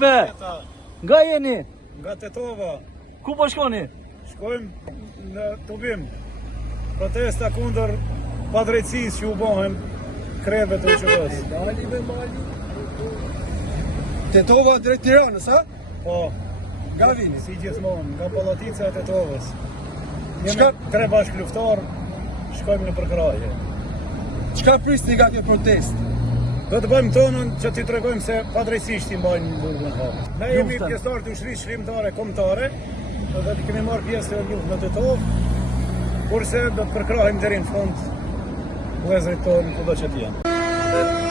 ekipe! Nga jeni? Nga Tetova. Ku po shkoni? Shkojmë në Tubim. Protesta kundër padrejtësisë që u bëhen kreve të qytetit. Mali me mali. Tetova drejt Tiranës, a? Po. Nga vini? Si gjithmonë, nga Pallatica e Tetovës. Jemi Çka- 3 bashkëluftar, shkojmë në përkraje. Çka prisni nga kjo protest? Do të bëjmë tonën që t'i tregojmë se padrejtësisht i mbajnë burgun hapë. Ne jemi Luftën. pjesëtarë të ushtrisë shkrimtare kombëtare, dhe të kemi marrë pjesë të luftë në Tetovë, kurse do të përkrahim deri në fund vëllezërit tonë kudo që të jenë.